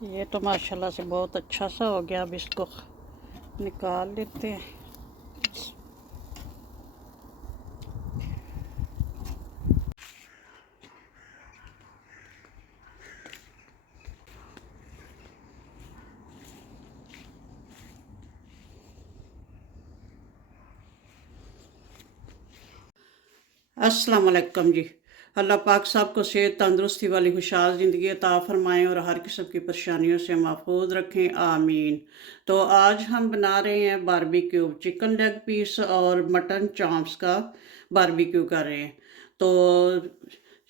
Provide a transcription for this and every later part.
ये तो माशाल्लाह से बहुत अच्छा सा हो गया। अब इसको निकाल लेते हैं। अस्सलाम वालेकुम जी। अल्लाह पाक साहब को सेहत तंदुरुस्ती वाली खुशहाल ज़िंदगी अता फ़रमाएँ और हर किस्म की परेशानियों से महफूज रखें, आमीन। तो आज हम बना रहे हैं बारबेक्यू, चिकन लेग पीस और मटन चॉप्स का बारबेक्यू कर रहे हैं। तो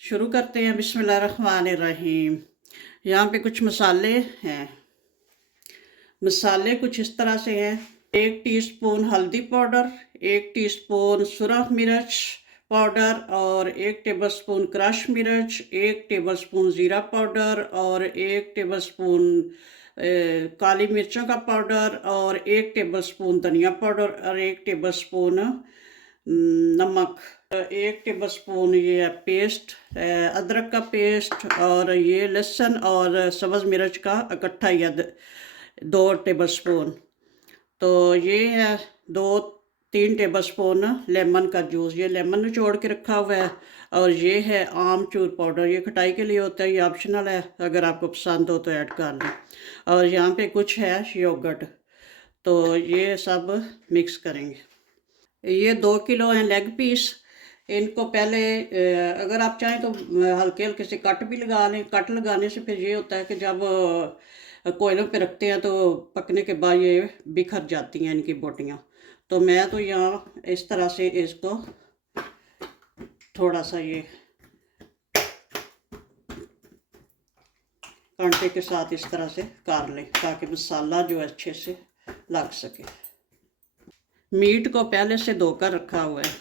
शुरू करते हैं। बिस्मिल्लाहिर्रहमानिर्रहीम। यहाँ पे कुछ मसाले हैं। मसाले कुछ इस तरह से हैं। 1 टीस्पून हल्दी पाउडर, 1 टीस्पून सुरख मिर्च पाउडर और 1 टेबलस्पून क्रश मिर्च, 1 टेबलस्पून ज़ीरा पाउडर और 1 टेबलस्पून काली मिर्चों का पाउडर और 1 टेबलस्पून धनिया पाउडर और 1 टेबलस्पून नमक, 1 टेबलस्पून ये पेस्ट अदरक का पेस्ट और ये लहसुन और सब्ज़ मिर्च का इकट्ठा ही 2 टेबलस्पून। तो ये है 2-3 टेबलस्पून लेमन का जूस, ये लेमन निचोड़ के रखा हुआ है। और ये है आमचूर पाउडर, ये खटाई के लिए होता है, ये ऑप्शनल है, अगर आपको पसंद हो तो ऐड कर लें। और यहाँ पे कुछ है योगर्ट। तो ये सब मिक्स करेंगे। ये 2 किलो हैं लेग पीस। इनको पहले अगर आप चाहें तो हल्के हल्के से कट भी लगा लें। कट लगाने से फिर ये होता है कि जब कोयलों पे रखते हैं तो पकने के बाद ये बिखर जाती हैं इनकी बोटियाँ। तो मैं तो यहाँ इस तरह से इसको थोड़ा सा ये कांटे के साथ इस तरह से काट लें ताकि मसाला जो है अच्छे से लग सके। मीट को पहले से धोकर रखा हुआ है।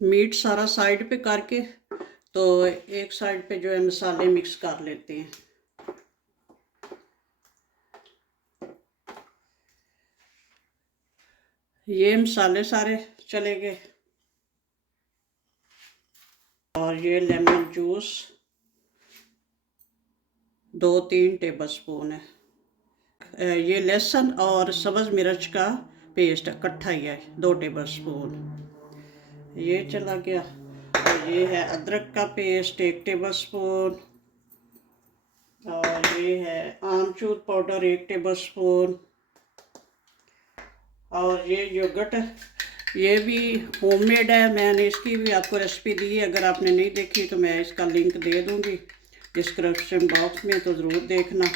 मीट सारा साइड पे करके तो एक साइड पे जो है मसाले मिक्स कर लेते हैं। ये मसाले सारे चले गए। और ये लेमन जूस 2-3 टेबलस्पून है। ये लहसुन और सब्ज़ मिर्च का पेस्ट इकट्ठा ही है 2 टेबलस्पून। ये चला गया। और ये है अदरक का पेस्ट 1 टेबलस्पून। और ये है आमचूर पाउडर 1 टेबलस्पून। और ये योगर्ट ये भी होममेड है। मैंने इसकी भी आपको रेसिपी दी है, अगर आपने नहीं देखी तो मैं इसका लिंक दे दूँगी डिस्क्रिप्शन बॉक्स में, तो ज़रूर देखना।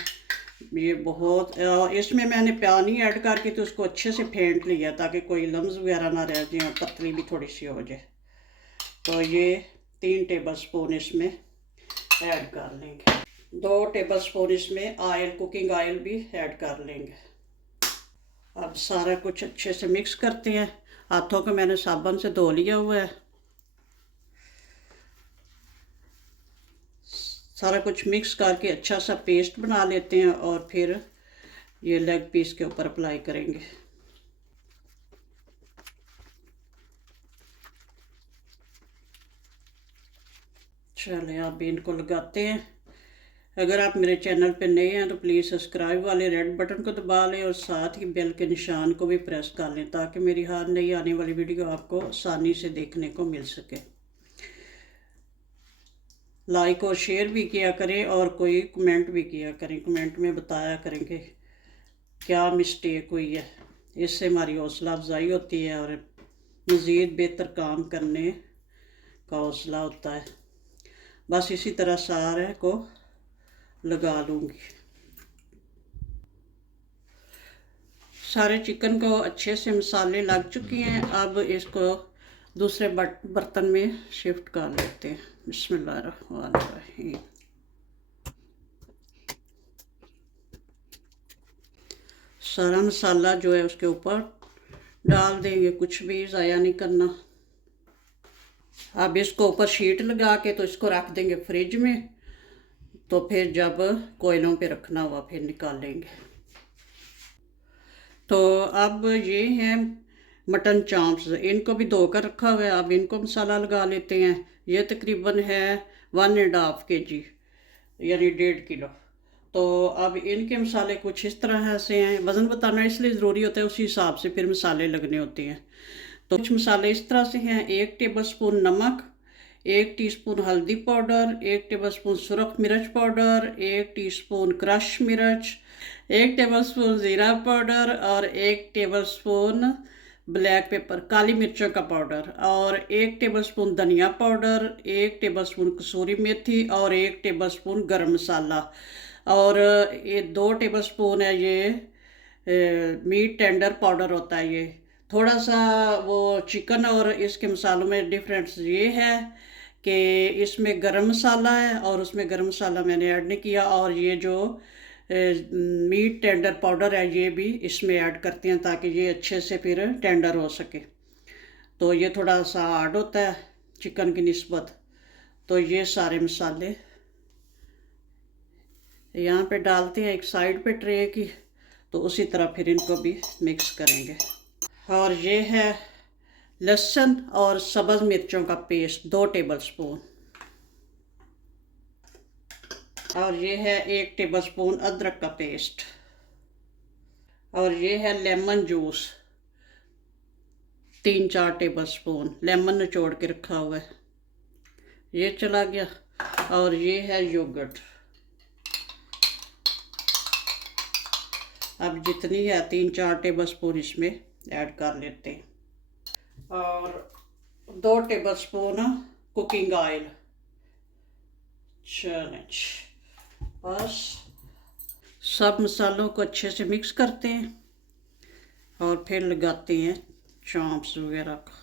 ये बहुत इसमें मैंने पानी ऐड करके तो उसको अच्छे से फेंट लिया ताकि कोई लम्स वगैरह ना रह जाए और पतली भी थोड़ी सी हो जाए। तो ये 3 टेबलस्पून इसमें ऐड कर लेंगे। 2 टेबलस्पून इसमें ऑयल, कुकिंग ऑयल भी ऐड कर लेंगे। अब सारा कुछ अच्छे से मिक्स करते हैं। हाथों को मैंने साबुन से धो लिया हुआ है। सारा कुछ मिक्स करके अच्छा सा पेस्ट बना लेते हैं और फिर ये लेग पीस के ऊपर अप्लाई करेंगे। चलिए अब इनको लगाते हैं। अगर आप मेरे चैनल पर नए हैं तो प्लीज़ सब्सक्राइब वाले रेड बटन को दबा लें और साथ ही बेल के निशान को भी प्रेस कर लें ताकि मेरी हर नई आने वाली वीडियो आपको आसानी से देखने को मिल सके। लाइक और शेयर भी किया करें और कोई कमेंट भी किया करें। कमेंट में बताया करेंगे क्या मिस्टेक हुई है, इससे हमारी हौसला अफजाई होती है और मज़ीद बेहतर काम करने का हौसला होता है। बस इसी तरह सारे को लगा लूँगी। सारे चिकन को अच्छे से मसाले लग चुके हैं। अब इसको दूसरे बर्तन में शिफ्ट कर लेते हैं। बिस्मिल्लाहिर्रहमानिर्रहीम। सारा मसाला जो है उसके ऊपर डाल देंगे, कुछ भी ज़ाया नहीं करना। अब इसको ऊपर शीट लगा के तो इसको रख देंगे फ्रिज में। तो फिर जब कोयलों पे रखना हुआ फिर निकालेंगे। तो अब ये हैं मटन चॉप्स, इनको भी धोकर रखा हुआ है। अब इनको मसाला लगा लेते हैं। ये तकरीबन है 1.5 kg यानी 1.5 किलो। तो अब इनके मसाले कुछ इस तरह से हैं। वज़न बताना इसलिए ज़रूरी होता है, उसी हिसाब से फिर मसाले लगने होते हैं। तो कुछ मसाले इस तरह से हैं। 1 टेबलस्पून नमक, 1 टीस्पून हल्दी पाउडर, 1 टेबलस्पून सुरख मिर्च पाउडर, 1 टीस्पून क्रश मिर्च, 1 टेबलस्पून ज़ीरा पाउडर और 1 टेबलस्पून ब्लैक पेपर काली मिर्चों का पाउडर और 1 टेबलस्पून धनिया पाउडर, 1 टेबलस्पून कसूरी मेथी और 1 टेबलस्पून गरम मसाला और ये 2 टेबलस्पून है ये मीट टेंडर पाउडर होता है। ये थोड़ा सा वो चिकन और इसके मसालों में डिफरेंस ये है कि इसमें गरम मसाला है और उसमें गरम मसाला मैंने ऐड नहीं किया, और ये जो मीट टेंडर पाउडर है ये भी इसमें ऐड करते हैं ताकि ये अच्छे से फिर टेंडर हो सके। तो ये थोड़ा सा हार्ड होता है चिकन की निस्बत। तो ये सारे मसाले यहाँ पे डालते हैं एक साइड पे ट्रे की, तो उसी तरह फिर इनको भी मिक्स करेंगे। और ये है लहसुन और सब्ज़ मिर्चों का पेस्ट 2 टेबलस्पून, और ये है 1 टेबलस्पून अदरक का पेस्ट, और ये है लेमन जूस 3-4 टेबलस्पून, लेमन निचोड़ के रखा हुआ है, ये चला गया। और ये है योगर्ट, अब जितनी है 3-4 टेबलस्पून इसमें ऐड कर लेते हैं, और 2 टेबलस्पून कुकिंग ऑयल। चलें बस सब मसालों को अच्छे से मिक्स करते हैं और फिर लगाते हैं चॉम्प्स वगैरह का।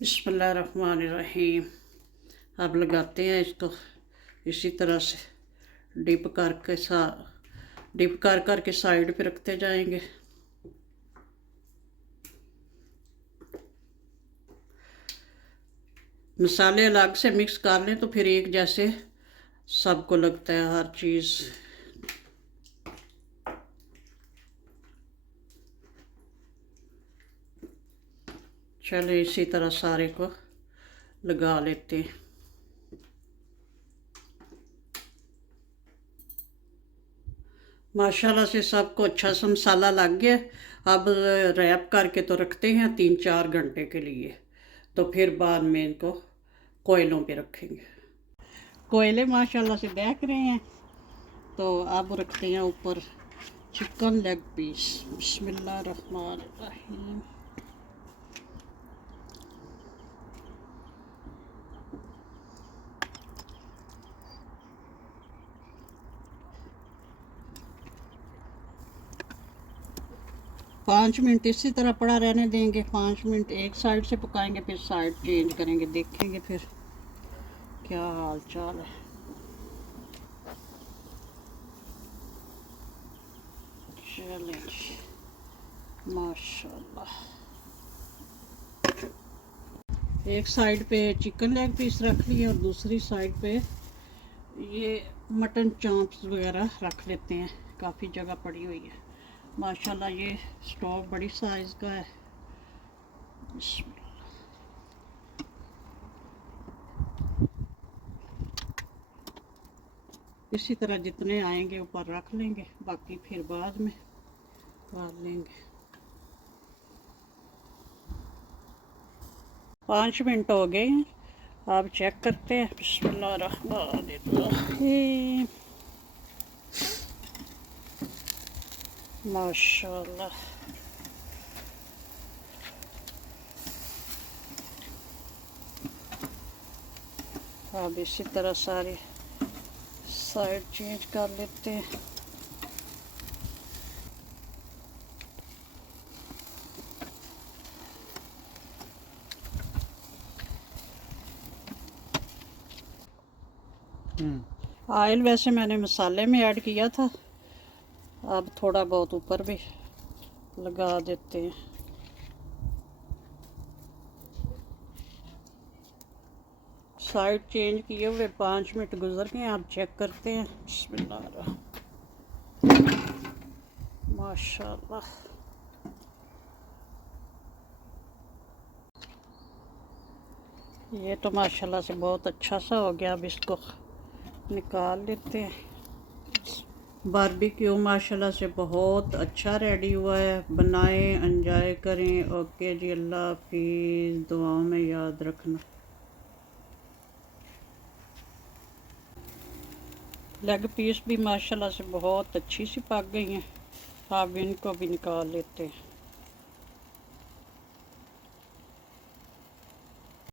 बिस्मिल्लाहिर्रहमानिर्रहीम। अब लगाते हैं इसको इसी तरह से डिप कर के साइड पे रखते जाएंगे। मसाले अलग से मिक्स कर लें तो फिर एक जैसे सबको लगता है हर चीज़। चले इसी तरह सारे को लगा लेते हैं। माशाल्लाह से सबको अच्छा सा मसाला लग गया। अब रैप करके तो रखते हैं 3-4 घंटे के लिए, तो फिर बाद में इनको कोयलों पे रखेंगे। कोयले माशाल्लाह से देख रहे हैं। तो अब रखते हैं ऊपर चिकन लेग पीस। बिस्मिल्लाहिर्रहमानिर्रहीम। पाँच मिनट इसी तरह पड़ा रहने देंगे। 5 मिनट एक साइड से पकाएंगे, फिर साइड चेंज करेंगे, देखेंगे फिर क्या हाल चाल है। चलें माशाल्लाह। एक साइड पे चिकन लेग पीस रख लिए और दूसरी साइड पे ये मटन चॉम्प्स वगैरह रख लेते हैं। काफ़ी जगह पड़ी हुई है माशाल्लाह। ये स्टोव बड़ी साइज़ का है। इसी तरह जितने आएंगे ऊपर रख लेंगे, बाकी फिर बाद में डाल लेंगे। 5 मिनट हो गए हैं, अब चेक करते हैं। बिस्मिल्लाहिर्रहमानिर्रहीम। माशाल्लाह अब इसी तरह सारे साइड चेंज कर लेते हैं। ऑयल वैसे मैंने मसाले में ऐड किया था, अब थोड़ा बहुत ऊपर भी लगा देते हैं। साइड चेंज किए हुए 5 मिनट गुजर गए, आप चेक करते हैं। बिस्मिल्लाह। माशाल्लाह। ये तो माशाल्लाह से बहुत अच्छा सा हो गया। अब इसको निकाल लेते हैं। बारबेक्यू माशाल्लाह से बहुत अच्छा रेडी हुआ है। बनाएं, एंजॉय करें। ओके जी, अल्लाह हाफिज़। दुआओं में याद रखना। लेग पीस भी माशाल्लाह से बहुत अच्छी सी पक गई हैं। अब इनको भी निकाल लेते हैं।